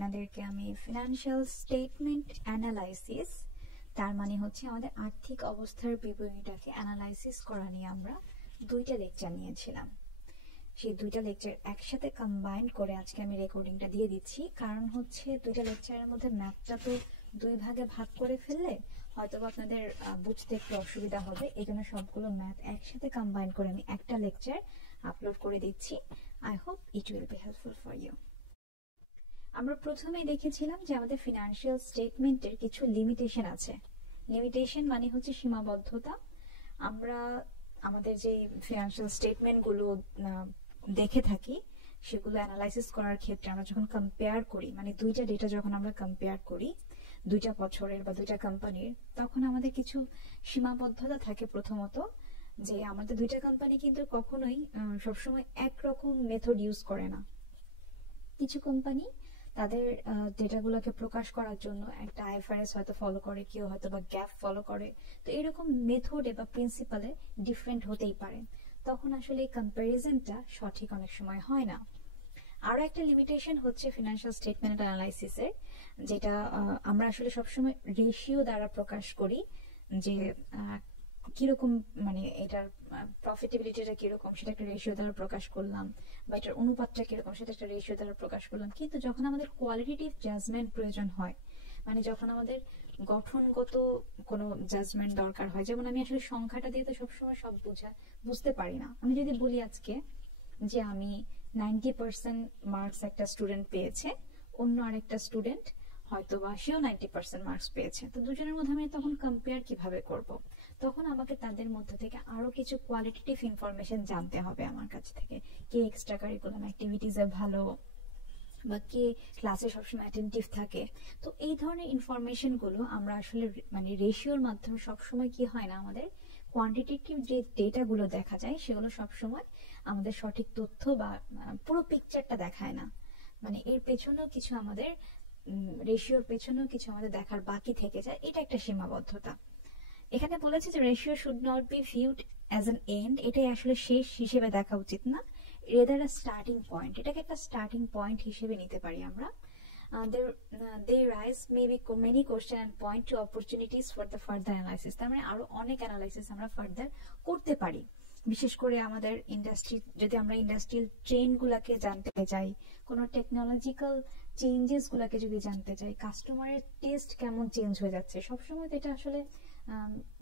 আপনাদেরকে আমি financial statement analysis, তার মানে হচ্ছে আমাদের আর্থিক অবস্থার বিবরণীটাকে অ্যানালাইসিস করা নিয়ে আমরা 2টা লেকচার নিয়েছিলাম। সেই 2টা লেকচার একসাথে কম্বাইন করে আজকে আমি রেকর্ডিংটা দিয়ে দিচ্ছি। কারণ হচ্ছে 2টা লেকচারের মধ্যে ম্যাথটা তো 2 ভাগে ভাগ করে ফেললে হয়তো আপনাদের বুঝতে একটু অসুবিধা হবে, এই জন্য সবগুলো ম্যাথ একসাথে কম্বাইন করে আমি একটা লেকচার আপলোড করে দিচ্ছি। I hope it will be helpful for you. আমরা প্রথমেই দেখেছিলাম যে আমাদের ফিনান্সিয়াল স্টেটমেন্টের কিছু লিমিটেশন আছে। লিমিটেশন মানে হচ্ছে সীমাবদ্ধতা। আমরা আমাদের যে ফিনান্সিয়াল স্টেটমেন্টগুলো দেখে থাকি সেগুলো অ্যানালাইসিস করার ক্ষেত্রে আমরা যখন কম্পেয়ার করি, মানে 2টা ডেটা যখন আমরা কম্পেয়ার করি 2টা বছরের বা 2টা কোম্পানির, তখন আমাদের কিছু সীমাবদ্ধতা থাকে। প্রথমত যে আমাদের 2টা কোম্পানি কিন্তু কখনোই সবসময় একরকম মেথড ইউজ করে না। কিছু কোম্পানি তাদের ডেটাগুলোকে প্রকাশ করার জন্য একটা আইএফআরএস হয়তো ফলো করে, কেউ হয়তো বা গ্যাপ ফলো করে। তো এরকম মেথডে বা প্রিন্সিপালে ডিফারেন্ট হতেই পারে, তখন আসলে এই কম্প্যারিজনটা সঠিক অনেক সময় হয় না। আরো একটা লিমিটেশন হচ্ছে ফিনান্সিয়াল স্টেটমেন্ট অ্যানালাইসিসের, যেটা আমরা আসলে সবসময় রেশিও দ্বারা প্রকাশ করি, যে কিরকম মানে এটার প্রফিটেবিলিটিটা কিরকম সেটা একটা রেশিও দ্বারা প্রকাশ করলাম, বা এটার অনুপাতটা কিরকম সেটা একটা রেশিও দ্বারা প্রকাশ করলাম। কিন্তু যখন আমাদের কোয়ালিটেটিভ জাজমেন্ট প্রয়োজন হয়, মানে যখন আমাদের গঠনগত কোনো জাজমেন্ট দরকার হয়, যেমন আমি আসলে সংখ্যাটা দিয়ে তো সবসময় সব বুঝতে পারি না। আমি যদি বলি আজকে যে আমি 90% মার্কস একটা স্টুডেন্ট পেয়েছে, অন্য আরেকটা স্টুডেন্ট হয়তো বা সেও 90% মার্কস পেয়েছে, তো দুজনের মধ্যে আমি তখন কম্পেয়ার কিভাবে করব? তখন আমাকে তাদের মধ্যে থেকে আরো কিছু কোয়ালিটেটিভ ইনফরমেশন জানতে হবে আমার কাছ থেকে। কে এক্সট্রা কারিকুলাম অ্যাক্টিভিটিসে ভালো, বা কে ক্লাসে সবসময় অ্যাটেন্টিভ থাকে। তো এই ধরনের ইনফরমেশন গুলো আমরা আসলে মানে রেশিওর মাধ্যমে সবসময় কি হয় না, আমাদের কোয়ান্টিটেটিভ যে ডেটাগুলো দেখা যায় সেগুলো সবসময় আমাদের সঠিক তথ্য বা পুরো পিকচারটা দেখায় না। মানে এর পেছনেও কিছু আমাদের রেশিওর পেছনেও কিছু আমাদের দেখার বাকি থেকে যায়, এটা একটা সীমাবদ্ধতা। এখানে বলেছে যে ratio should not be viewed as an end, এটাই আসলে শেষ হিসেবে দেখা উচিত না, রেদার আ স্টার্টিং পয়েন্ট। এটাকে একটা স্টার্টিং পয়েন্ট হিসেবে নিতে পারি আমরা। They rise maybe many question and point to opportunities for the further analysis। তার মানে আরো অনেক অ্যানালাইসিস আমরা ফার্দার করতে পারি। বিশেষ করে আমাদের ইন্ডাস্ট্রি, যদি আমরা ইন্ডাস্ট্রিয়াল ট্রেন্ড গুলাকে জানতে চাই, কোনো টেকনোলজিক্যাল চেঞ্জেস গুলাকে যদি জানতে চাই, কাস্টমারের টেস্ট কেমন চেঞ্জ হয়ে যাচ্ছে, সবসময় তো এটা আসলে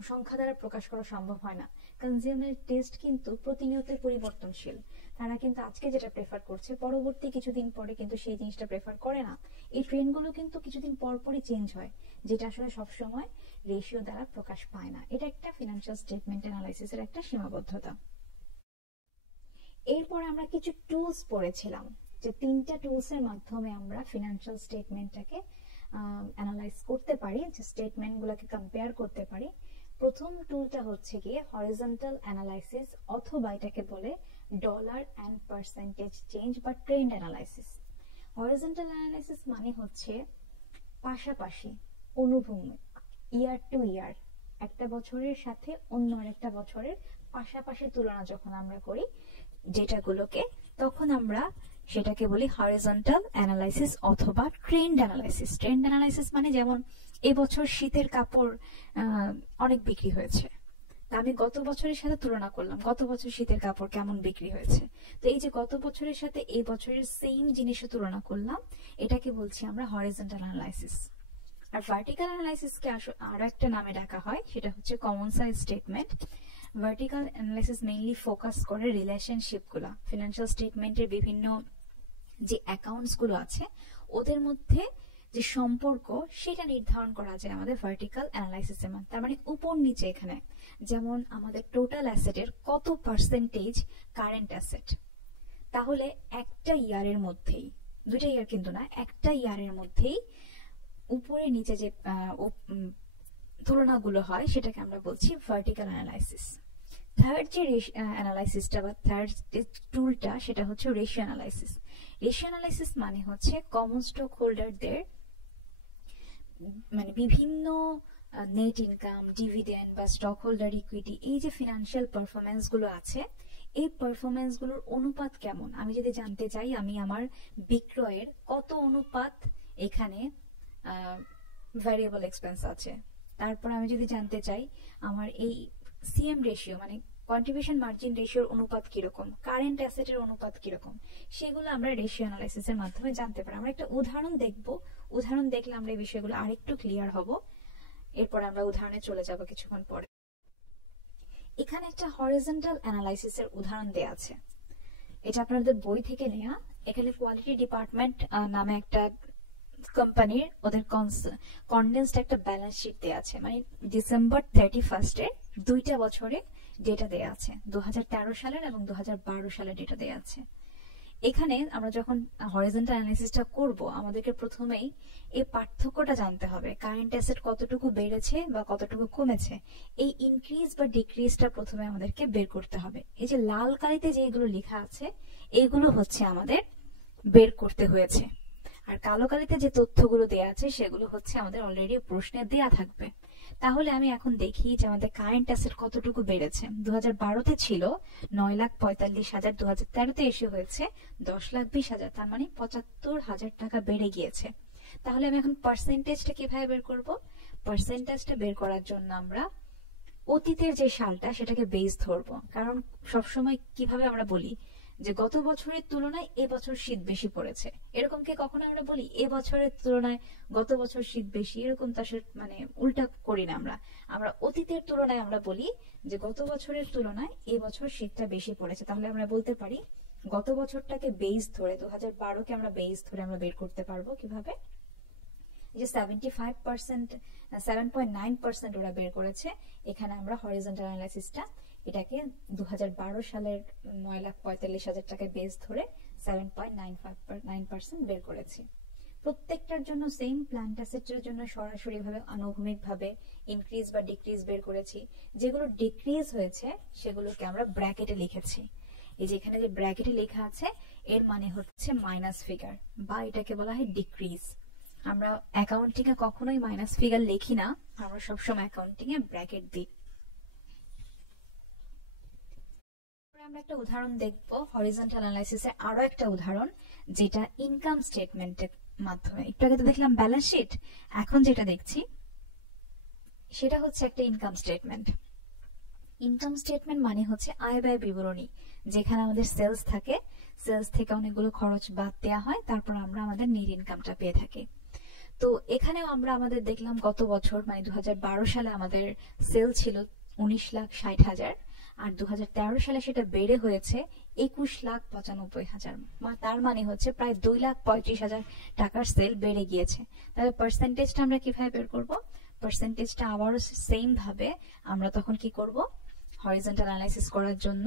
সংখ্যা দ্বারা প্রকাশ করা সম্ভব হয় না। কনজিউমার টেস্ট কিন্তু প্রতিনিয়ত পরিবর্তনশীল। তারা কিন্তু আজকে যেটা প্রেফার করছে, পরবর্তী কিছুদিন পরে কিন্তু সেই জিনিসটা প্রেফার করে না। এই ট্রেন্ডগুলো কিন্তু কিছুদিন পর পরই চেঞ্জ হয়, যেটা আসলে সবসময় রেশিও দ্বারা প্রকাশ পায় না। এটা একটা ফিনান্সিয়াল স্টেটমেন্ট অ্যানালাইসিসের একটা সীমাবদ্ধতা। এরপর আমরা কিছু টুলস পড়েছিলাম, যে 3টা টুলসের মাধ্যমে আমরা ফিনান্সিয়াল স্টেটমেন্টটাকে অ্যানালাইজ করতে পারি, যে স্টেটমেন্ট গুলোকে কম্পেয়ার করতে পারি। প্রথম টুলটা হচ্ছে গিয়ে হরিজন্টাল অ্যানালাইসিস, অথবা এটাকে বলে ডলার অ্যান্ড পার্সেন্টেজ চেঞ্জ বা ট্রেন্ড অ্যানালাইসিস। হরিজন্টাল অ্যানালাইসিস মানে হচ্ছে পাশাপাশি অনুভূমি, ইয়ার টু ইয়ার, একটা বছরের সাথে অন্য আরেকটা বছরের পাশাপাশি তুলনা যখন আমরা করি ডেটাগুলোকে, তখন আমরা সেটাকে বলি হরিজন্টাল অ্যানালাইসিস অথবা ট্রেন্ড অ্যানালাইসিস। ট্রেন্ড অ্যানালাইসিস মানে যেমন এবছর শীতের কাপড় অনেক বিক্রি হয়েছে, তা আমি গত বছরের সাথে তুলনা করলাম, গত বছর শীতের কাপড় কেমন বিক্রি হয়েছে। তো এই যে গত বছরের সাথে এই বছরের সেম জিনিসের তুলনা করলাম, এটাকে বলছি আমরা হরিজন্টাল অ্যানালাইসিস। আর ভার্টিক্যাল অ্যানালাইসিসকে আরো একটা নামে ডাকা হয়, সেটা হচ্ছে common size statement. Vertical analysis mainly focus করে রিলেশনশিপ গুলা, ফিনান্সিয়াল স্টেটমেন্টের বিভিন্ন যে অ্যাকাউন্টস গুলো আছে ওদের মধ্যে যে সম্পর্ক সেটা নির্ধারণ করা যায় আমাদের ভার্টিক্যাল অ্যানালাইসিসের মাধ্যমে। তার মানে উপর নিচে, এখানে যেমন আমাদের টোটাল অ্যাসেটের কত পার্সেন্টেজ কারেন্ট অ্যাসেট, তাহলে একটা ইয়ারের মধ্যেই, 2টা ইয়ার কিন্তু না, একটা ইয়ারের মধ্যেই উপরে নিচে যে তুলনাগুলো হয় সেটাকে আমরা বলছি ভার্টিক্যাল অ্যানালাইসিস। থার্ড যে অ্যানালাইসিসটা বা থার্ড যে টুলটা সেটা হচ্ছে রেশিও অ্যানালাইসিস। রেশিও অ্যানালাইসিস মানে হচ্ছে কমন স্টক হোল্ডারদের মানে বিভিন্ন নেট ইনকাম, ডিভিডেন্ড বা স্টক হোল্ডার ইকুইটি, এই যে ফিনান্সিয়াল পারফরমেন্স গুলো আছে, এই পারফরমেন্স গুলোর অনুপাত কেমন আমি যদি জানতে চাই, আমি আমার বিক্রয়ের কত অনুপাত এখানে ভ্যারিয়েবল এক্সপেন্স আছে। তারপর আমি যদি জানতে চাই আমার এই সিএম রেশিও মানে কন্ট্রিবিউশন মার্জিন রেশিওর অনুপাত কিরকম, কারেন্ট অ্যাসেটের অনুপাত কিরকম, সেগুলো আমরা রেশিও অ্যানালাইসিসের মাধ্যমে জানতে পারি। আমরা একটা উদাহরণ দেখব, উদাহরণ দেখলে আমরা এই বিষয়গুলো আরেকটু ক্লিয়ার হব। এরপর আমরা উদাহরণে চলে যাব কিছুক্ষণ পরে। এখানে একটা হরিজন্টাল অ্যানালাইসিসের উদাহরণ দেয়া আছে, এটা আপনাদের বই থেকে নেওয়া। এখানে কোয়ালিটি ডিপার্টমেন্ট নামে একটা কোম্পানির ওদের কনডেন্সড একটা ব্যালেন্স শিট দেয়া আছে, মানে ডিসেম্বর 31 এর 2টা বছরে ডেটা দেয়া আছে, 2013 সালের এবং 2012 সালের ডেটা দেয়া আছে। এখানে আমরা যখন হরিজন্টাল অ্যানালাইসিসটা করব, আমাদেরকে প্রথমেই এই পার্থক্যটা জানতে হবে, কারেন্ট অ্যাসেট কতটুকু বেড়েছে বা কতটুকু কমেছে, এই ইনক্রিজ বা ডিক্রিজটা প্রথমে আমাদেরকে বের করতে হবে। এই যে লাল কালিতে যেগুলো লেখা আছে এগুলো হচ্ছে আমাদের বের করতে হয়েছে, আর কালো কালিতে যে তথ্যগুলো দেয়া আছে সেগুলো হচ্ছে আমাদের অলরেডি প্রশ্নে দেয়া থাকবে। তাহলে আমি এখন দেখি যে আমাদের কারেন্ট অ্যাসেট কতটুকু বেড়েছে। 2012-তে ছিল 9,45,000, 2013-তে এসে হয়েছে 10,20,000, তার মানে 75,000 টাকা বেড়ে গিয়েছে। তাহলে আমি এখন পার্সেন্টেজটা কিভাবে বের করব? পার্সেন্টেজটা বের করার জন্য আমরা অতীতের যে সালটা সেটাকে বেস ধরবো, কারণ সবসময় কিভাবে আমরা বলি যে গত বছরের তুলনায় এবছর শীত বেশি পড়েছে, এরকম কি কখনো আমরা বলি এবছরের তুলনায় গত বছর শীত বেশি? এরকম তো আসলে মানে উল্টা করি না আমরা। আমরা অতীতের তুলনায় আমরা বলি যে গত বছরের তুলনায় এবছর শীতটা বেশি পড়েছে। তাহলে আমরা বলতে পারি গত বছরটাকে বেস ধরে 2012-কে আমরা বেস ধরে আমরা বের করতে পারবো কিভাবে, যে 7.9% ওরা বের করেছে। এখানে আমরা হরিজন্টাল অ্যানালাইসিসটা এটাকে 2012 সালের 9,45,000 টাকায় বেস ধরে 7.9% বের করেছি। প্রত্যেকটার জন্য সেম প্ল্যান্ট অ্যাসেটের জন্য সরাসরি ভাবে আনুভূমিক ভাবে ইনক্রিজ বা ডিক্রিজ বের করেছি। যেগুলো ডিক্রিজ হয়েছে সেগুলোকে আমরা ব্র্যাকেটে লিখেছি। এই যে এখানে যে ব্র্যাকেটে লেখা আছে এর মানে হচ্ছে মাইনাস ফিগার, বা এটাকে বলা হয় ডিক্রিজ। আমরা অ্যাকাউন্টিং এ কখনোই মাইনাস ফিগার লিখি না, আমরা সবসময় অ্যাকাউন্টিং এ ব্র্যাকেট দিই। আমরা একটা উদাহরণ দেখব হরিজন্টাল অ্যানালাইসিসের আরো একটা উদাহরণ, যেটা ইনকাম স্টেটমেন্টের মাধ্যমে। একটু আগে তো দেখলাম ব্যালেন্স শিট, এখন যেটা দেখছি সেটা হচ্ছে একটা ইনকাম স্টেটমেন্ট। ইনকাম স্টেটমেন্ট মানে হচ্ছে আয় ব্যয় বিবরণী, যেখানে আমাদের সেলস থাকে, সেলস থেকে অনেকগুলো খরচ বাদ দেওয়া হয়, তারপর আমরা আমাদের নেট ইনকামটা পেয়ে থাকি। তো এখানেও আমরা আমাদের দেখলাম গত বছর মানে 2012 সালে আমাদের সেল ছিল 19,60,000, আর 2013 সালে সেটা বেড়ে হয়েছে 21,95,000। তার মানে হচ্ছে প্রায় 2,35,000 টাকার সেল বেড়ে গিয়েছে। তাহলে পার্সেন্টেজটা আমরা কিভাবে বের করব? পার্সেন্টেজটা আবারও সেম ভাবে আমরা তখন কি করব, হরিজন্টাল অ্যানালাইসিস করার জন্য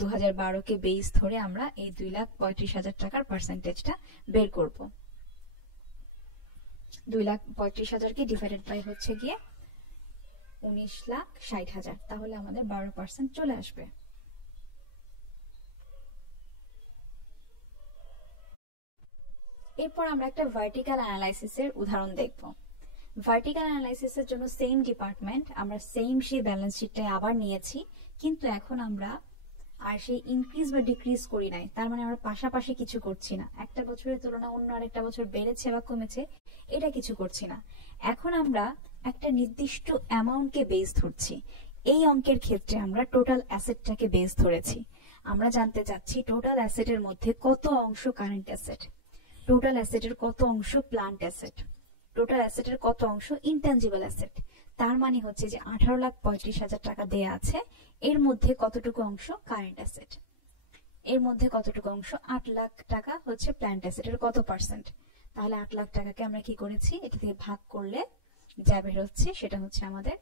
2012-কে বেস ধরে আমরা এই 2,35,000 টাকার পার্সেন্টেজটা বের করব। 2,35,000-কে ডিভাইডেড বাই হচ্ছে গিয়ে 19,60,000, তাহলে আমাদের 12% চলে আসবে। এরপর আমরা একটা ভার্টিক্যাল অ্যানালাইসিসের উদাহরণ দেখব। ভার্টিক্যাল অ্যানালাইসিসের জন্য সেম ডিপার্টমেন্ট, আমরা সেম সেই ব্যালেন্স শিটটাই আবার নিয়েছি, কিন্তু এখন আমরা আর সেই ইনক্রিজ বা ডিক্রিজ করি নাই। তার মানে আমরা পাশাপাশি কিছু করছি না, একটা বছরের তুলনায় অন্য আরেকটা বছর বেড়েছে বা কমেছে এটা কিছু করছি না। এখন আমরা একটা নির্দিষ্ট অ্যামাউন্টকে বেস ধরছি। এই অঙ্কের ক্ষেত্রে আমরা টোটাল অ্যাসেটটাকে বেস ধরেছি। আমরা জানতে চাচ্ছি টোটাল অ্যাসেটের মধ্যে কত অংশ কারেন্ট অ্যাসেট, টোটাল অ্যাসেটের কত অংশ প্লান্ট অ্যাসেট, টোটাল অ্যাসেটের কত অংশ ইনট্যানজিবল অ্যাসেট। তার মানে হচ্ছে যে 18,35,000 টাকা দেয়া আছে, এর মধ্যে কতটুকু অংশ কারেন্ট অ্যাসেট, এর মধ্যে কতটুকু অংশ 8 লাখ টাকা হচ্ছে প্ল্যান্ট অ্যাসেটের কত পার্সেন্ট। তাহলে 8 লাখ টাকাকে আমরা কি করেছি, এটা থেকে ভাগ করলে যা বের হচ্ছে সেটা হচ্ছে আমাদের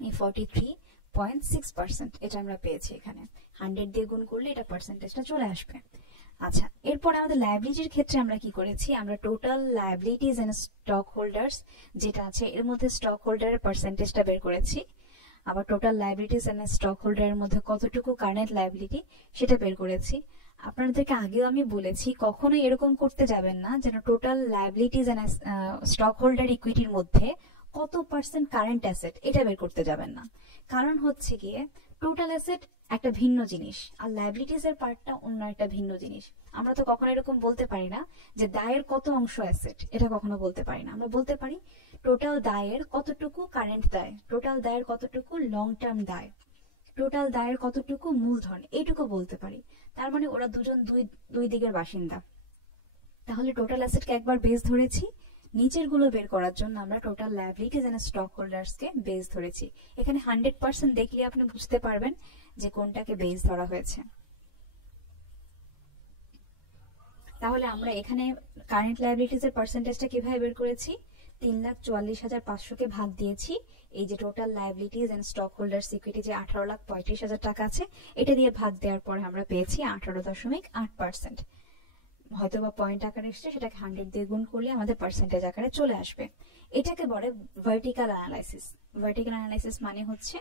43.6%। এটা আমরা পেয়েছি, এখানে 100 দিয়ে গুণ করলে এটা পার্সেন্টেজটা চলে আসবে। আচ্ছা, এরপর আমাদের লায়াবিলিটির ক্ষেত্রে আমরা কি করেছি, আমরা total liabilities and stock holders যেটা আছে এর মধ্যে স্টক হোল্ডারের পার্সেন্টেজটা বের করেছি। আবার টোটাল লায়াবিলিটিজ এন্ড স্টক হোল্ডারের মধ্যে কতটুকু কারেন্ট লায়াবিলিটি সেটা বের করেছি। আপনাদেরকে আগেও আমি বলেছি কখনোই এরকম করতে যাবেন না যেন total liabilities and stock holder ইকুইটির মধ্যে কত পার্সেন্ট কারেন্ট অ্যাসেট এটা বের করতে যাবেন না। কারণ হচ্ছে গিয়ে টোটাল অ্যাসেট একটা ভিন্ন জিনিস, আর লায়াবিলিটিস এর পার্টটা অন্য একটা ভিন্ন জিনিস। আমরা তো কখনো এরকম বলতে পারি না যে দায়ের কত অংশ অ্যাসেট, এটা কখনো বলতে পারি না। আমরা বলতে পারি টোটাল দায়ের কতটুকু কারেন্ট দায়, টোটাল দায়ের কতটুকু লং টার্ম দায়, টোটাল দায়ের কতটুকু মূলধন, এইটুকু বলতে পারি। তার মানে ওরা দুজন দুই দিকের বাসিন্দা। তাহলে টোটাল অ্যাসেটকে একবার বেস ধরেছি, নিচের গুলো বের করার জন্য আমরা total liabilities and stockholders কে বেস ধরেছি। এখানে 100% দেখলে আপনি বুঝতে পারবেন যে কোনটাকে বেস ধরা হয়েছে। তাহলে আমরা এখানে কারেন্ট লায়াবিলিটিজ এর পার্সেন্টেজটা কিভাবে বের করেছি? 3,44,500 কে ভাগ দিয়েছি এই যে total liabilities and stock holders equity যে 18,35,000 টাকা আছে, এটা দিয়ে ভাগ দেওয়ার পরে আমরা পেয়েছি 18.8%। হয়তো বা পয়েন্ট আকারে এসছে, সেটাকে 100 দিয়ে গুণ করলে আমাদের পার্সেন্টেজ আকারে চলে আসবে। এটাকে বলে ভার্টিক্যাল অ্যানালাইসিস। ভার্টিক্যাল অ্যানালাইসিস মানে হচ্ছে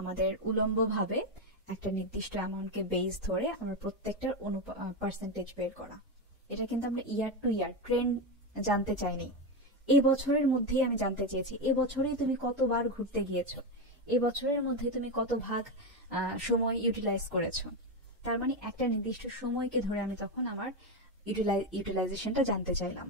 আমাদের উলম্ব ভাবে একটা নির্দিষ্ট অ্যামাউন্টকে বেস ধরে আমরা প্রত্যেকটার পার্সেন্টেজ বের করা। এটা কিন্তু আমরা ইয়ার টু ইয়ার ট্রেন্ড জানতে চাইনি, এই বছরের মধ্যেই আমি জানতে চেয়েছি এ বছরেই তুমি কতবার ঘুরতে গিয়েছো, এ বছরের মধ্যে তুমি কত ভাগ সময় ইউটিলাইজ করেছো। তার মানে একটা নির্দিষ্ট সময়কে ধরে আমি তখন আমার ইউটিলাইজেশনটা জানতে চাইলাম।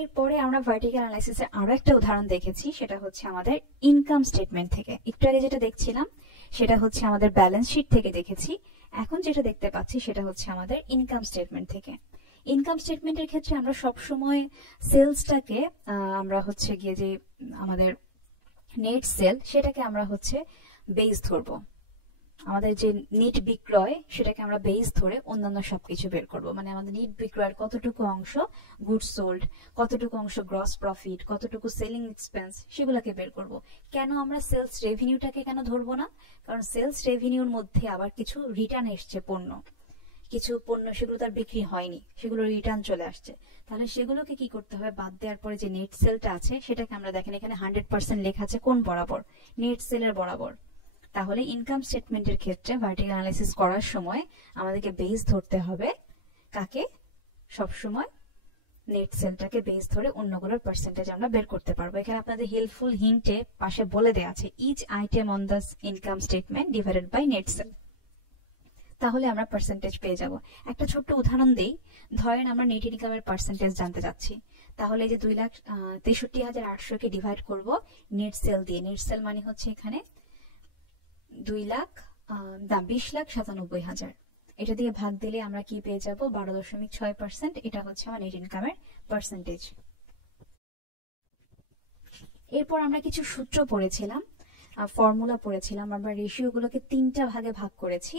এরপরে আমরা ভার্টিক্যাল অ্যানালাইসিসের আরো একটা উদাহরণ দেখেছি, সেটা হচ্ছে আমাদের ইনকাম স্টেটমেন্ট থেকে। একটু আগে যেটা দেখছিলাম সেটা হচ্ছে আমাদের ব্যালেন্স শিট থেকে দেখেছি, এখন যেটা দেখতে পাচ্ছি সেটা হচ্ছে আমাদের ইনকাম স্টেটমেন্ট থেকে। ইনকাম স্টেটমেন্টের ক্ষেত্রে আমরা সব সময় সেলসটাকে আমরা হচ্ছে গিয়ে যে আমাদের নেট সেল, সেটাকে আমরা হচ্ছে বেস ধরবো। আমাদের যে নেট বিক্রয় সেটাকে আমরা বেস ধরে অন্যান্য সবকিছু বের করব। মানে আমাদের নেট বিক্রয়ের কতটুকু অংশ গুডস সোল্ড, কতটুকু অংশ গ্রস প্রফিট, কতটুকু সেলিং এক্সপেন্স, সেগুলোকে বের করব। কেন আমরা সেলস রেভিনিউটাকে কেন ধরবো না? কারণ সেলস রেভিনিউর মধ্যে আবার কিছু রিটার্ন এসছে, কিছু পণ্য সেগুলো তার বিক্রি হয়নি, সেগুলো রিটার্ন চলে আসছে। তাহলে সেগুলোকে কি করতে হবে? বাদ দেওয়ার পরে যে নেট সেলটা আছে সেটাকে আমরা দেখেন এখানে 100% লেখা আছে কোন বরাবর? নেট সেলের বরাবর। তাহলে ইনকাম স্টেটমেন্টের ক্ষেত্রে ভার্টিক্যাল অ্যানালাইসিস করার সময় আমাদেরকে বেস ধরতে হবে কাকে? সব সময় নেট সেলটাকে বেস ধরে অন্যগুলোর পার্সেন্টেজ আমরা বের করতে পারবো। এখানে আপনাদের হেল্পফুল হিন্টে পাশে বলে দেওয়া আছে each item on the income statement divided by net sale. তাহলে আমরা পার্সেন্টেজ পেয়ে যাব। একটা ছোট্ট উদাহরণ দেই, ধরেন আমরা নেট ইনকামের পার্সেন্টেজ জানতে চাচ্ছি। তাহলে এই যে 2,63,800 কে ডিভাইড করব নেট সেল দিয়ে। নেট সেল মানে হচ্ছে এখানে 20,97,000। এটা দিয়ে ভাগ দিলে আমরা কি পেয়ে যাব? 12.6%। এটা হচ্ছে আমার নেট ইনকামের পার্সেন্টেজ। এরপর আমরা কিছু সূত্র পড়েছিলাম, ফর্মুলা পড়েছিলাম। আমরা রেশিওগুলোকে 3টা ভাগে ভাগ করেছি।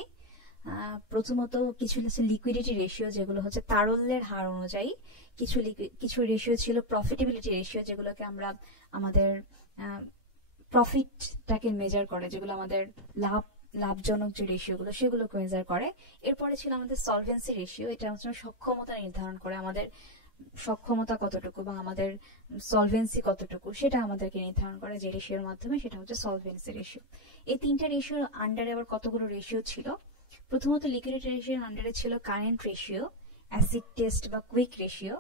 প্রথমত কিছু হচ্ছে লিকুইডিটি রেশিও, যেগুলো হচ্ছে তারল্যের হার অনুযায়ী। কিছু রেশিও ছিল প্রফিটেবিলিটি রেশিও, যেগুলোকে আমরা আমাদের প্রফিটটাকে মেজার করে, যেগুলো আমাদের লাভজনক যে রেশিওগুলো সেগুলোকে মেজার করে। এরপরে ছিল আমাদের সলভেন্সি রেশিও, এটা হচ্ছে সক্ষমতা নির্ধারণ করে, আমাদের সক্ষমতা কতটুকু বা আমাদের সলভেন্সি কতটুকু সেটা আমাদেরকে নির্ধারণ করে যে রেশিওর মাধ্যমে, সেটা হচ্ছে সলভেন্সি রেশিও। এই 3টা রেশিওর আন্ডারে আবার কতগুলো রেশিও ছিল? প্রথমত লিকুইডিটি রেশিওর আন্ডারে ছিল কারেন্ট রেশিও, অ্যাসিড টেস্ট বা quick ratio,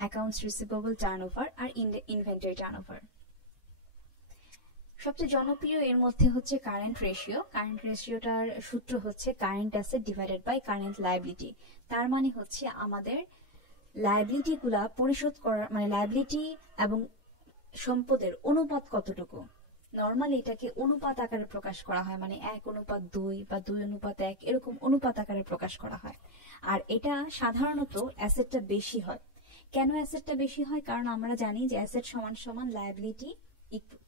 accounts receivable turnover আর ইনভেন্টরি টার্নওভার। সবচেয়ে জনপ্রিয় এর মধ্যে হচ্ছে কারেন্ট রেশিও। কারেন্ট রেশিওটার সূত্র হচ্ছে current asset divided by current liability. তার মানে হচ্ছে আমাদের লায়াবিলিটি গুলা পরিশোধ করার, মানে লায়াবিলিটি এবং সম্পদের অনুপাত কতটুকু। নর্মালি এটাকে অনুপাত আকারে প্রকাশ করা হয়, মানে 1:2 বা 2:1 এরকম অনুপাত আকারে প্রকাশ করা হয়। আর এটা সাধারণত অ্যাসেটটা বেশি হয়। কেন অ্যাসেটটা বেশি হয়? কারণ আমরা জানি যে অ্যাসেট সমান সমান লায়াবিলিটি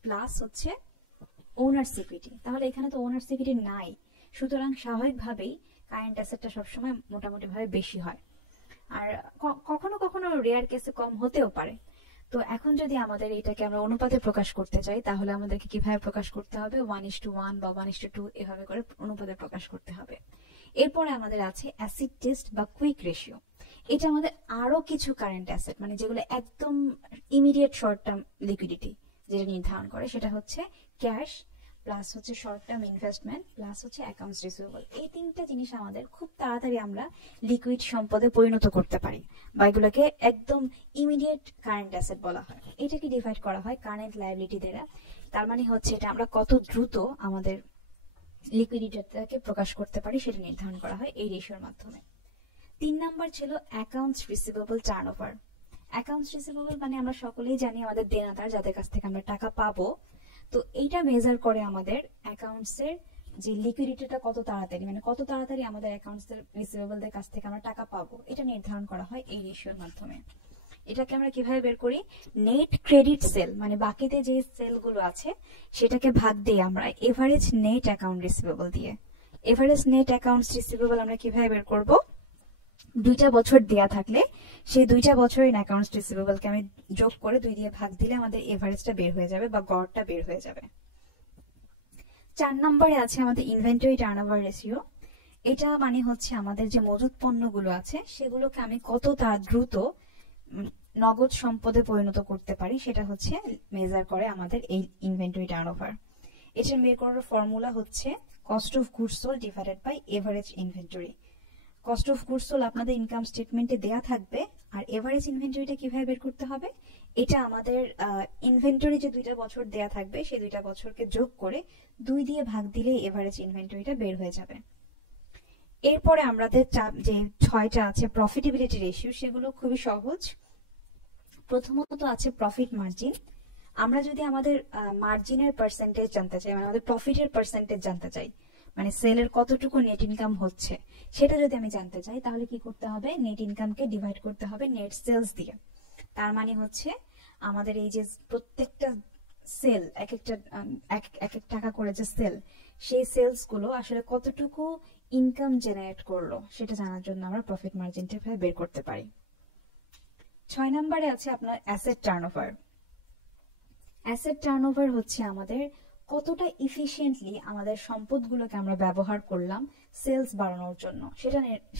প্লাস হচ্ছে ওনার্স ইকুইটি। তাহলে এখানে তো ওনার্স ইকুইটি নাই, সুতরাং স্বাভাবিকভাবেই কারেন্ট অ্যাসেটটা সবসময় মোটামুটি ভাবে বেশি হয়। আর কখনো কখনো রেয়ার কেসে কম হতেও পারে। তো এখন যদি আমাদের এটাকে আমরা অনুপাতে প্রকাশ করতে চাই, তাহলে আমাদেরকে কিভাবে প্রকাশ করতে হবে? 1:1 বা 1:2 এভাবে করে অনুপাতে প্রকাশ করতে হবে। এরপরে আমাদের আছে অ্যাসিড টেস্ট বা কুইক রেশিও। এটা আমাদের আরো কিছু কারেন্ট অ্যাসেট, মানে যেগুলো একদম ইমিডিয়েট শর্ট টার্ম লিকুইডিটি যেটা নির্ধারণ করে, সেটা হচ্ছে ক্যাশ, প্লাস হচ্ছে শর্ট টার্ম ইনভেস্টমেন্ট, প্লাস হচ্ছে অ্যাকাউন্টস রিসিভেবল। এই তিনটা জিনিস আমাদের খুব তাড়াতাড়ি আমরা লিকুইড সম্পদে পরিণত করতে পারি, বা এগুলোকে একদম ইমিডিয়েট কারেন্ট অ্যাসেট বলা হয়। এটাকে ডিভাইড করা হয় কারেন্ট লায়াবিলিটি দ্বারা। তার মানে হচ্ছে এটা আমরা কত দ্রুত আমাদের লিকুইডিটিটাকে প্রকাশ করতে পারি সেটা নির্ধারণ করা হয় এই রেশিওর মাধ্যমে। 3 নাম্বার ছিল accounts receivable turnover. Accounts receivable মানে আমরা সকলেই জানি আমাদের দেনাদার, যাদের কাছ থেকে আমরা টাকা পাবো। তো এইটা মেজার করে আমাদের অ্যাকাউন্টসের যে লিকুইডিটিটা কত তাড়াতাড়ি, মানে কত তাড়াতাড়ি আমাদের অ্যাকাউন্টসের রিসিভেবলদের কাছ থেকে আমরা টাকা পাবো, এটা নির্ধারণ করা হয় এই রেশিওর মাধ্যমে। এটাকে আমরা কিভাবে বের করি? নেট ক্রেডিট সেল, মানে বাকিতে যে সেলগুলো আছে সেটাকে ভাগ দিয়ে আমরা এভারেজ নেট অ্যাকাউন্ট রিসিভেবল দিয়ে। এভারেজ নেট অ্যাকাউন্টস রিসিভেবল আমরা কিভাবে বের করব? 2টা বছর দেয়া থাকলে সেই 2টা বছরের অ্যাকাউন্টস রিসিভেবলকে আমি যোগ করে 2 দিয়ে ভাগ দিলে আমাদের এভারেজটা বের হয়ে যাবে বা গড়টা বের হয়ে যাবে। 4 নম্বরে আছে আমাদের ইনভেন্টরি টার্নওভার রেশিও। এটা মানে হচ্ছে আমাদের যে মজুত পণ্যগুলো আছে সেগুলোকে আমি কত দ্রুত নগদ সম্পদে পরিণত করতে পারি সেটা হচ্ছে মেজার করে আমাদের এই ইনভেন্টরি টার্নওভার। এটা বের করার ফর্মুলা হচ্ছে cost of goods sold divided by average inventory. Cost of goods sold আপনাদের ইনকাম স্টেটমেন্টে দেয়া থাকবে, আর এভারেজ ইনভেন্টরিটা কিভাবে বের করতে হবে? এটা আমাদের ইনভেন্টরি যে 2টা বছর দেয়া থাকবে সেই 2টা বছরকে যোগ করে 2 দিয়ে ভাগ দিলেই এভারেজ ইনভেন্টরিটা বের হয়ে যাবে। এরপরে আমাদের যে 6টা আছে প্রফিটেবিলিটি রেশিও, সেগুলো খুবই সহজ। প্রথমত আছে প্রফিট মার্জিন। আমরা যদি আমাদের মার্জিনের পার্সেন্টেজ জানতে চাই, মানে আমাদের প্রফিটের পার্সেন্টেজ জানতে চাই, মানে সেলের কতটুকু নেট ইনকাম হচ্ছে সেটা যদি আমি জানতে চাই, তাহলে কি করতে হবে? নেট ইনকামকে ডিভাইড করতে হবে নেট সেলস দিয়ে। তার মানে হচ্ছে আমাদের এই যে প্রত্যেকটা সেল এক এক টাকা করে যে সেল, সেই সেলস গুলো আসলে কতটুকু ইনকাম জেনারেট করলো সেটা জানার জন্য আমরা প্রফিট মার্জিনটা বের করতে পারি। 6 নম্বরে আছে আপনার অ্যাসেট টার্নওভার। অ্যাসেট টার্নওভার হচ্ছে আমাদের কতটা ইফিশিয়েন্টলি আমাদের সম্পদগুলোকে আমরা ব্যবহার করলাম সেলস বাড়ানোর জন্য,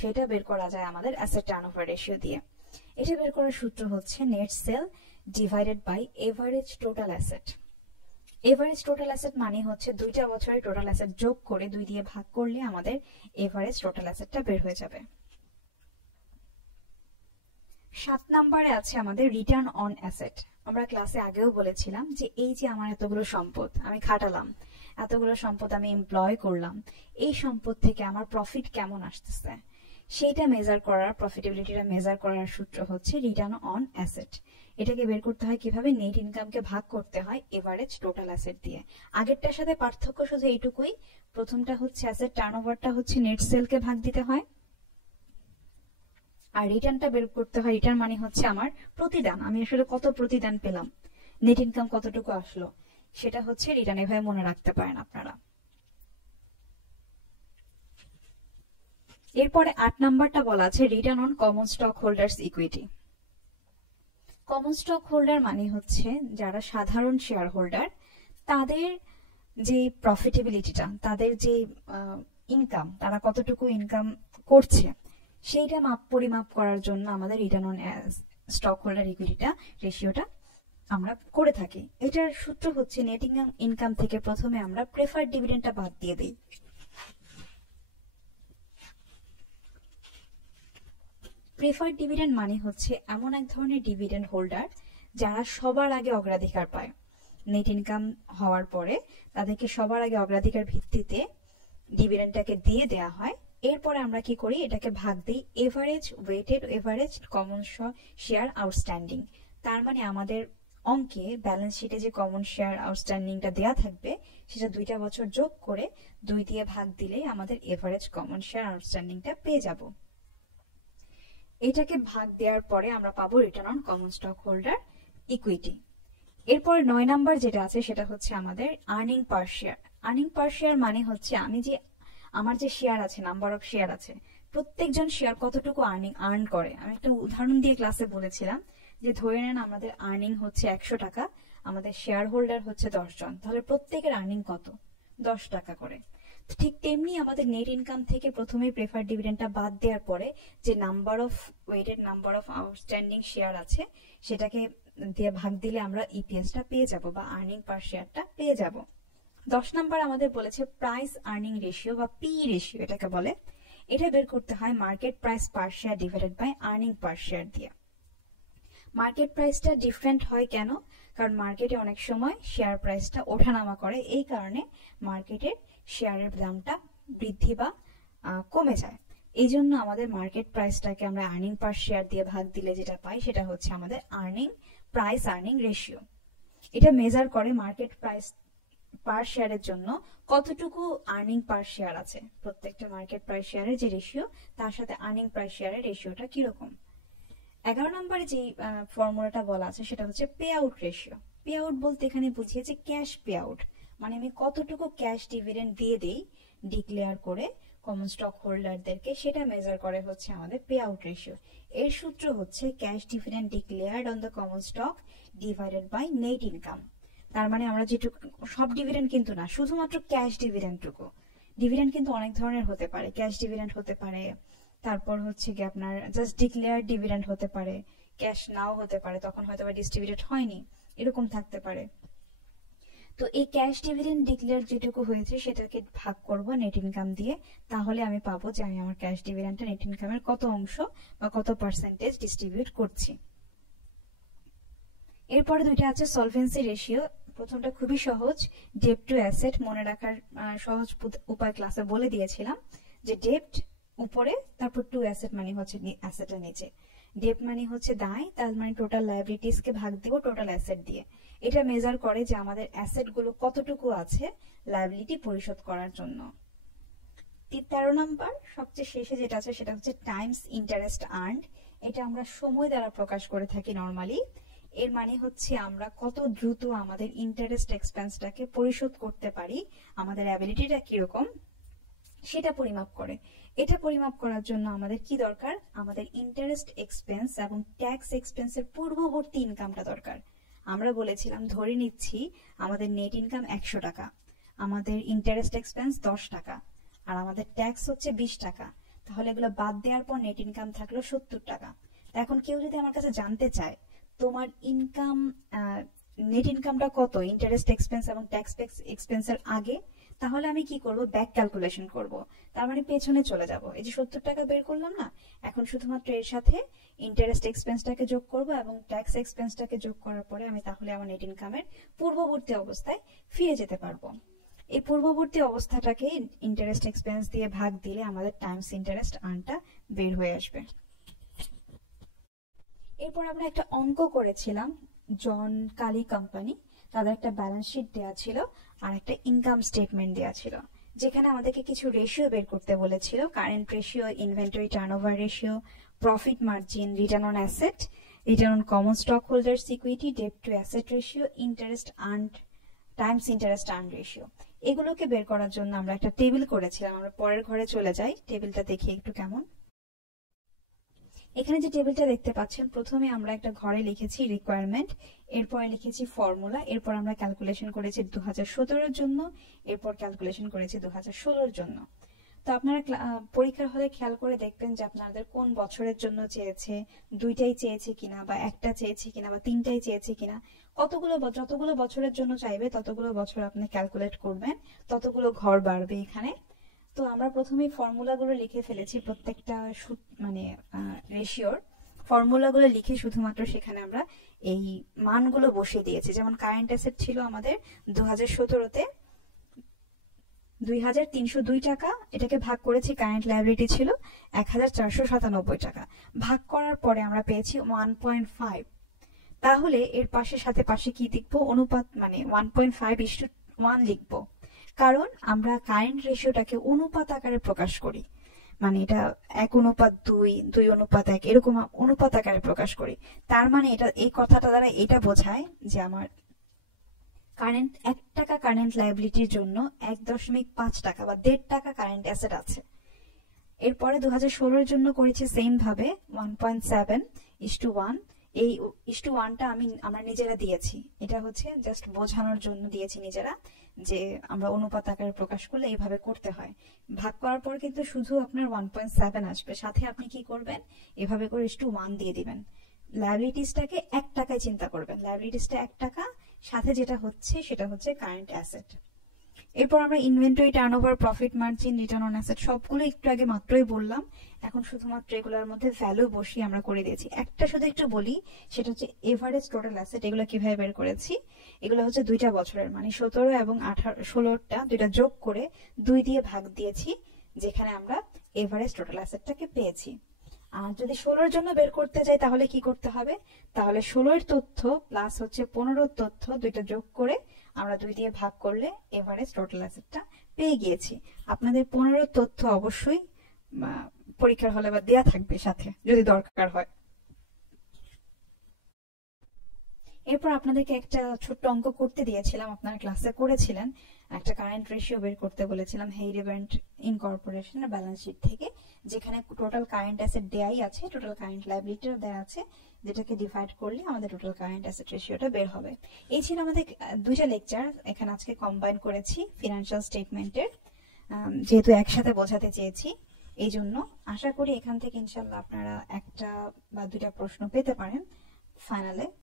সেটা বের করা যায় আমাদের অ্যাসেট টার্নওভার রেশিও দিয়ে। এটা বের করার সূত্র হচ্ছে net sale divided by average total asset. Average total asset মানে হচ্ছে 2টা বছরের টোটাল অ্যাসেট যোগ করে 2 দিয়ে ভাগ করলে আমাদের এভারেজ টোটাল অ্যাসেটটা বের হয়ে যাবে। 7 নম্বরে আছে আমাদের রিটার্ন অন অ্যাসেট। আমরা ক্লাসে আগেও বলেছিলাম যে এই যে আমার এতগুলো সম্পদ আমি খাটালাম, এতগুলো সম্পদ আমি এমপ্লয় করলাম, এই সম্পদ থেকে আমার প্রফিট কেমন আসতেছে সেইটা মেজার করার, প্রফিটেবিলিটিটা মেজার করার সূত্র হচ্ছে রিটার্ন অন অ্যাসেট। এটাকে বের করতে হয় কিভাবে? নেট ইনকামকে ভাগ করতে হয় এভারেজ টোটাল অ্যাসেট দিয়ে। আগেরটার সাথে পার্থক্য শুধু এইটুকুই, প্রথমটা হচ্ছে অ্যাসেট টার্নওভারটা হচ্ছে নেট সেলকে ভাগ দিতে হয়, আর রিটার্নটা বের করতে হয়। রিটার্ন মানে হচ্ছে আমার প্রতিদান, আমি আসলে কত প্রতিদান পেলাম, নেট ইনকাম কতটুকু আসলো, সেটা হচ্ছে রিটার্ন। এভাবে মনে রাখতে পারেন আপনারা। এরপরে 8 নাম্বারটা বলা আছে return on common stock holders equity. Common stock holder মানে হচ্ছে যারা সাধারণ শেয়ার হোল্ডার, তাদের যে প্রফিটেবিলিটিটা, তাদের যে ইনকাম, তারা কতটুকু ইনকাম করছে সেইটা পরিমাপ করার জন্য আমাদের রিটার্ন অন স্টক হোল্ডার ইকুইটিটা রেশিওটা আমরা করে থাকি। এটার সূত্র হচ্ছে নেট ইনকাম থেকে প্রথমে আমরা প্রেফার্ড ডিভিডেন্ডটা বাদ দিয়ে দিই। প্রেফার্ড ডিভিডেন্ড মানে হচ্ছে এমন এক ধরনের ডিভিডেন্ড হোল্ডার যারা সবার আগে অগ্রাধিকার পায়। নেট ইনকাম হওয়ার পরে তাদেরকে সবার আগে অগ্রাধিকার ভিত্তিতে ডিভিডেন্ডটাকে দিয়ে দেওয়া হয়। এরপরে আমরা কি করি? এটাকে ভাগ দিই average weighted average common share outstanding. তার মানে আমাদের অঙ্কে ব্যালেন্স শিটে যে কমন শেয়ার আউটস্ট্যান্ডিংটা দেয়া থাকবে সেটা 2টা বছর যোগ করে 2 দিয়ে ভাগ দিলেই আমাদের এভারেজ কমন শেয়ার আউটস্ট্যান্ডিংটা পেয়ে যাব। এটাকে ভাগ দেওয়ার পরে আমরা পাবো return on common stock holder equity. এরপরে 9 নাম্বার যেটা আছে সেটা হচ্ছে আমাদের earning per share. Earning per share মানে হচ্ছে আমার যে শেয়ার আছে, নাম্বার অফ শেয়ার আছে, প্রত্যেকজন শেয়ার কতটুকু আর্ন করে। আমি একটা উদাহরণ দিয়ে ক্লাসে বলেছিলাম যে ধরে নেন আমাদের আর্নিং হচ্ছে 100 টাকা, আমাদের শেয়ার হোল্ডার হচ্ছে 10 জন, তাহলে প্রত্যেকের আর্নিং কত? 10 টাকা করে। ঠিক তেমনি আমাদের নেট ইনকাম থেকে প্রথমে প্রেফার্ড ডিভিডেন্ডটা বাদ দেওয়ার পরে যে number of weighted number of outstanding share আছে সেটাকে দিয়ে ভাগ দিলে আমরা ইপিএসটা পেয়ে যাব বা আর্নিং পার শেয়ারটা পেয়ে যাব। 10 নাম্বার আমাদের বলেছে প্রাইস আর্নিং রেশিও বা পি রেশিও এটাকে বলে। এটা বের করতে হয় market price per share divided by earning per share দিয়ে। মার্কেট প্রাইসটা ডিফারেন্ট হয় কেন? কারণ মার্কেটে অনেক সময় শেয়ার প্রাইসটা ওঠানামা করে, এই কারণে মার্কেটের শেয়ারের দামটা বৃদ্ধি বা কমে যায়। এই জন্য আমাদের মার্কেট প্রাইসটাকে আমরা আর্নিং পার শেয়ার দিয়ে ভাগ দিলে যেটা পাই সেটা হচ্ছে আমাদের প্রাইস আর্নিং রেশিও। এটা মেজার করে মার্কেট প্রাইস পার শেয়ারের জন্য কতটুকু আর্নিং পার শেয়ার আছে। প্রত্যেকটা মার্কেট প্রাইস শেয়ারের যে রেশিও তার সাথে আর্নিং প্রাইস শেয়ারের রেশিওটা কিরকম। 11 নম্বরে যে ফর্মুলাটা বলা আছে সেটা হচ্ছে pay out ratio. Pay out বলতে এখানে বুঝিয়েছে ক্যাশ পে আউট, মানে আমি কতটুকু ক্যাশ ডিভিডেন্ড দিয়ে দেই ডিক্লেয়ার করে কমন স্টক হোল্ডারদেরকে, সেটা মেজার করে হচ্ছে আমাদের পে আউট রেশিও। এর সূত্র হচ্ছে cash dividend declared on the common stock divided by net income. তার মানে আমরা যেটুকু, সব ডিভিডেন্ড কিন্তু না, শুধুমাত্র ক্যাশ ডিভিডেন্ডটুকু। ডিভিডেন্ড কিন্তু অনেক ধরনের হতে পারে, ক্যাশ ডিভিডেন্ড হতে পারে, তারপর হচ্ছে কি আপনার জাস্ট ডিক্লেয়ার্ড ডিভিডেন্ড হতে পারে, ক্যাশ নাও হতে পারে, তখন হয়তো বা ডিস্ট্রিবিউটেড হয়নি, এরকম থাকতে পারে। তো এই ক্যাশ ডিভিডেন্ড ডিক্লেয়ার যেটুকু হয়েছে সেটাকে ভাগ করব নেট ইনকাম দিয়ে, তাহলে আমি পাবো যে আমি আমার ক্যাশ ডিভিডেন্ডটা নেট ইনকামের কত অংশ বা কত পার্সেন্টেজ ডিস্ট্রিবিউট করছি। এরপরে দুইটা আছে সলভেন্সি রেশিও। প্রথমটা খুবই সহজ, ডেট টু অ্যাসেট। মনে রাখার সহজ উপায় ক্লাসে বলে দিয়েছিলাম যে ডেট উপরে, তারপর টু অ্যাসেট মানে হচ্ছে অ্যাসেটের নিচে। ডেট মানে হচ্ছে দায়, তার মানে টোটাল লায়াবিলিটিস কে ভাগ দিব টোটাল অ্যাসেট দিয়ে। এটা মেজার করে যে আমাদের অ্যাসেট গুলো কতটুকু আছে লায়াবিলিটি পরিশোধ করার জন্য। 13 নাম্বার সবচেয়ে শেষে যেটা আছে সেটা হচ্ছে টাইমস ইন্টারেস্ট আর্নড। এটা আমরা সময় দ্বারা প্রকাশ করে থাকি নরমালি। এর মানে হচ্ছে আমরা কত দ্রুত আমাদের ইন্টারেস্ট এক্সপেন্সটাকে পরিশোধ করতে পারি, আমাদের অ্যাবিলিটিটা কিরকম সেটা পরিমাপ করে। এটা পরিমাপ করার জন্য আমাদের কি দরকার? আমাদের ইন্টারেস্ট এক্সপেন্স এবং ট্যাক্স এক্সপেন্সের পূর্ববর্তী ইনকামটা দরকার। আমরা বলেছিলাম ধরে নিচ্ছি আমাদের নেট ইনকাম 100 টাকা, আমাদের ইন্টারেস্ট এক্সপেন্স 10 টাকা, আর আমাদের ট্যাক্স হচ্ছে 20 টাকা। তাহলে এগুলো বাদ দেওয়ার পর নেট ইনকাম থাকলো 70 টাকা। এখন কেউ যদি আমার কাছে জানতে চায় তোমার ইনকাম নেট ইনকামটা কত ইন্টারেস্ট এক্সপেন্স এবং ট্যাক্স এক্সপেন্সের আগে, তাহলে আমি কি করব? ব্যাক ক্যালকুলেশন করব। তার মানে পেছনে চলে যাব। এই যে 70 টাকা বের করলাম না, এখন শুধুমাত্র এর সাথে ইন্টারেস্ট এক্সপেন্সটাকে যোগ করব এবং ট্যাক্স এক্সপেন্সটাকে যোগ করার পরে আমি তাহলে আমার নেট ইনকামের পূর্ববর্তী অবস্থায় ফিরে যেতে পারবো। এই পূর্ববর্তী অবস্থাটাকে ইন্টারেস্ট এক্সপেন্স দিয়ে ভাগ দিলে আমাদের টাইমস ইন্টারেস্ট আর্নটা বের হয়ে আসবে। এরপর আমরা একটা অঙ্ক করেছিলাম, জন কালি কোম্পানি, তাদের একটা ব্যালেন্স শিট দেওয়া ছিল আর একটা ইনকাম স্টেটমেন্ট দেওয়া ছিল, যেখানে আমাদেরকে কিছু রেশিও বের করতে বলেছিল। Current ratio, inventory turnover ratio, profit margin, return on asset, return on common stock holders equity, debt to asset ratio, interest earned times interest earn ratio. এগুলোকে বের করার জন্য আমরা একটা টেবিল করেছিলাম। আমরা পরের ঘরে চলে যাই, টেবিলটা দেখি একটু কেমন। এখানে যে টেবিলটা দেখতে পাচ্ছেন, প্রথমে আমরা একটা ঘরে লিখেছি রিকোয়ারমেন্ট, এরপরে লিখেছি ফর্মুলা, এরপর আমরা ক্যালকুলেশন করেছি 2017-এর জন্য, এরপর ক্যালকুলেশন করেছি 2016-এর জন্য। তো আপনারা পরীক্ষার হলে খেয়াল করে দেখবেন যে আপনাদের কোন বছরের জন্য চেয়েছে, দুইটাই চেয়েছে কিনা, বা একটা চেয়েছে কিনা, বা তিনটাই চেয়েছে কিনা। যতগুলো বছরের জন্য চাইবে ততগুলো বছর আপনি ক্যালকুলেট করবেন, ততগুলো ঘর বাড়বে এখানে। তো আমরা প্রথমেই ফর্মুলাগুলো লিখে ফেলেছি, প্রত্যেকটা মানে রেশিওর ফর্মুলাগুলো লিখে শুধুমাত্র সেখানে আমরা এই মানগুলো বসিয়ে দিয়েছি। যেমন কারেন্ট অ্যাসেট ছিল আমাদের 2017-তে 2302 টাকা, এটাকে ভাগ করেছি, কারেন্ট লায়াবিলিটি ছিল 1497 টাকা। ভাগ করার পরে আমরা পেয়েছি 1.5। তাহলে এর সাথে পাশে কি লিখবো? অনুপাত, মানে 1.5:1 লিখবো, কারণ আমরা কারেন্ট রেশিওটাকে অনুপাত আকারে প্রকাশ করি। মানে এটা 1:2, 2:1 এরকম অনুপাত আকারে প্রকাশ করি। তার মানে এটা, এই কথাটা দ্বারা এটা বোঝায় যে আমার কারেন্ট 1 টাকা কারেন্ট লায়াবিলিটির জন্য 1.5 টাকা বা 1.5 টাকা কারেন্ট অ্যাসেট আছে। এরপরে 2016-এর জন্য করেছি সেম ভাবে 1.7:1। এই 1:1টা আমরা নিজেরা দিয়েছি, এটা হচ্ছে জাস্ট বোঝানোর জন্য দিয়েছি নিজেরা, যে আমরা অনুপাত আকারে প্রকাশ করলে এইভাবে করতে হয়। ভাগ করার পর কিন্তু শুধু আপনার 1.7 আসবে, সাথে আপনি কি করবেন? এভাবে করে 1 দিয়ে দিবেন। লায়াবিলিটিসটাকে 1 টাকায় চিন্তা করবেন, লায়াবিলিটিসটা 1 টাকা, সাথে যেটা হচ্ছে সেটা হচ্ছে কারেন্ট অ্যাসেট। এরপর আমরা inventory, turnover, profit margin, return on asset সবগুলো একটু আগে মাত্রই বললাম। এখন শুধুমাত্র এগুলোর মধ্যে ভ্যালু বসিয়ে আমরা করে দিয়েছি। একটা শুধু একটু বলি, সেটা হচ্ছে এভারেজ টোটাল অ্যাসেট। এগুলো কিভাবে বের করেছি? এগুলো হচ্ছে 2টা বছরের, মানে 17 এবং 16টা দুইটা যোগ করে 2 দিয়ে ভাগ দিয়েছি, যেখানে আমরা এভারেজ টোটাল অ্যাসেটটাকে পেয়েছি। আর যদি 16 এর জন্য বের করতে যাই তাহলে কি করতে হবে? তাহলে 16 এর তথ্য প্লাস হচ্ছে 15 এর তথ্য দুইটা যোগ করে আমরা 2 দিয়ে ভাগ করলে এভারেজ টোটাল অ্যাসেটটা পেয়ে গিয়েছি। আপনাদের 15 এর তথ্য অবশ্যই পরীক্ষার হলে বা দেয়া থাকবে সাথে, যদি দরকার হয়। এরপর আপনাদেরকে একটা ছোট্ট অঙ্ক করতে দিয়েছিলাম, আপনারা ক্লাসে করেছিলেন। একটা কারেন্ট রেশিও বের করতে বলেছিলাম হেইডেভেন্ট ইনকর্পোরেশনের ব্যালেন্স শিট থেকে, যেখানে টোটাল কারেন্ট অ্যাসেট দেয়াই আছে, টোটাল কারেন্ট লায়াবিলিটিও দেয়া আছে, যেটাকে ডিভাইড করলে আমাদের টোটাল কারেন্ট অ্যাসেট রেশিওটা বের হবে। এই ছিল আমাদের 2টা লেকচার, এখানে আজকে কম্বাইন করেছি ফিনান্সিয়াল স্টেটমেন্টের, যেহেতু একসাথে বোঝাতে চেয়েছি। এই জন্য আশা করি এখান থেকে ইনশাল্লাহ আপনারা 1টা বা 2টা প্রশ্ন পেতে পারেন ফাইনালে।